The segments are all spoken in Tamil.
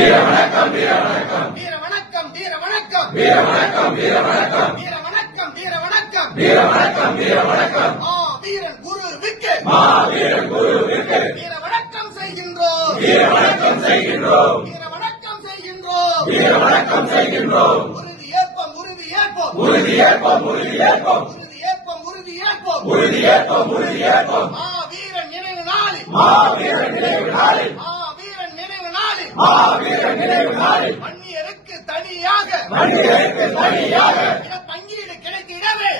வீர வணக்கம் வீர வணக்கம் வீர வணக்கம் வீர வணக்கம் வீர வணக்கம் வீர வணக்கம் வீர வணக்கம் வீர வணக்கம் வீர வணக்கம் வீர வணக்கம் வீரன் குருவிற்கு மாவீரன் குருவிற்கு வீர வணக்கம் செய்கின்றோம் வீர வணக்கம் செய்கின்றோம் வீர வணக்கம் செய்கின்றோம் வீர வணக்கம் செய்கின்றோம் உறுதி ஏற்போம் உறுதி ஏற்போம் உறுதி ஏற்போம் உறுதி ஏற்போம் உறுதி ஏற்போம் உறுதி ஏற்போம் உறுதி ஏற்போம் உறுதி ஏற்போம் வீரன் நினைவு நாளில் மாவீரன் நினைவு நாளில் வீரன் நினைவு நாளில் மாவீரன் நினைவு நாளில் வன்னியருக்கு தனியாக மனிதருக்கு தனியாக பங்கீடு கிடைத்திடவே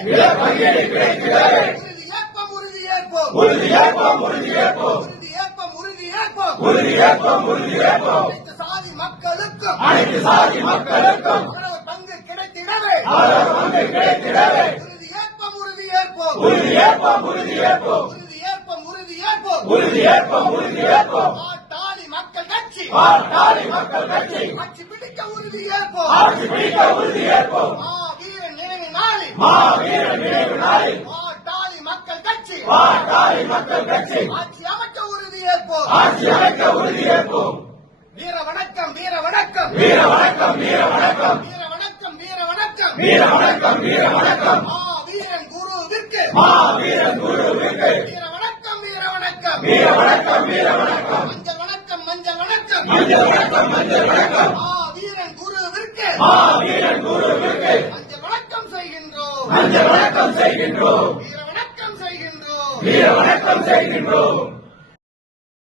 கிடைத்திடவே உறுதி ஏற்போம் உறுதி ஏற்போம் உறுதி ஏற்போம் உறுதி ஏற்போம் உறுதி ஏற்போம் உறுதி ஏற்போம் உறுதி ஏற்போம் அனைத்து சாதி மக்களுக்கும் அனைத்து சாதி மக்களுக்கும் அவரவர் பங்கு கிடைத்திடவே கிடைத்திடவே உறுதி ஏற்போம் உறுதி ஏற்போம் உறுதி ஏற்போம் உறுதி ஏற்போம் உறுதி ஏற்போம் உறுதி ஏற்போம் உறுதி ஏற்போம் உறுதி ஏற்போம் பாட்டாளி மக்கள் கட்சி பாட்டாளி மக்கள் கட்சி ஆட்சி பிடிக்க உறுதி ஏற்போம் ஆட்சி பிடிக்க உறுதி ஏற்போம் வீரன் நினைவு நாளில் மாவீரன் நினைவு நாளில் பாட்டாளி மக்கள் கட்சி பாட்டாளி மக்கள் கட்சி ஆட்சி அமைக்க உறுதி ஏற்போம் ஆட்சி அமைக்க உறுதி ஏற்போம் வீர வணக்கம் வீர வணக்கம் வீர வணக்கம் வீர வணக்கம் வீர வணக்கம் வீர வணக்கம் வீர வணக்கம் வீர வணக்கம் வீரன் குருவிற்கு மாவீரன் குருவிற்கு வீர வணக்கம் வீர வணக்கம் வீர வணக்கம் வீர வணக்கம் மஞ்சள் வணக்கம் மஞ்சள் வணக்கம் மஞ்சள் வணக்கம் மஞ்சள் வணக்கம் வீரன் குருவிற்கு மாவீரன் குருவிற்கு மஞ்சள் வணக்கம் செய்கின்றோம் மஞ்சள் வணக்கம் செய்கின்றோம் வீர வணக்கம் செய்கின்றோம் வீர வணக்கம் செய்கின்றோம்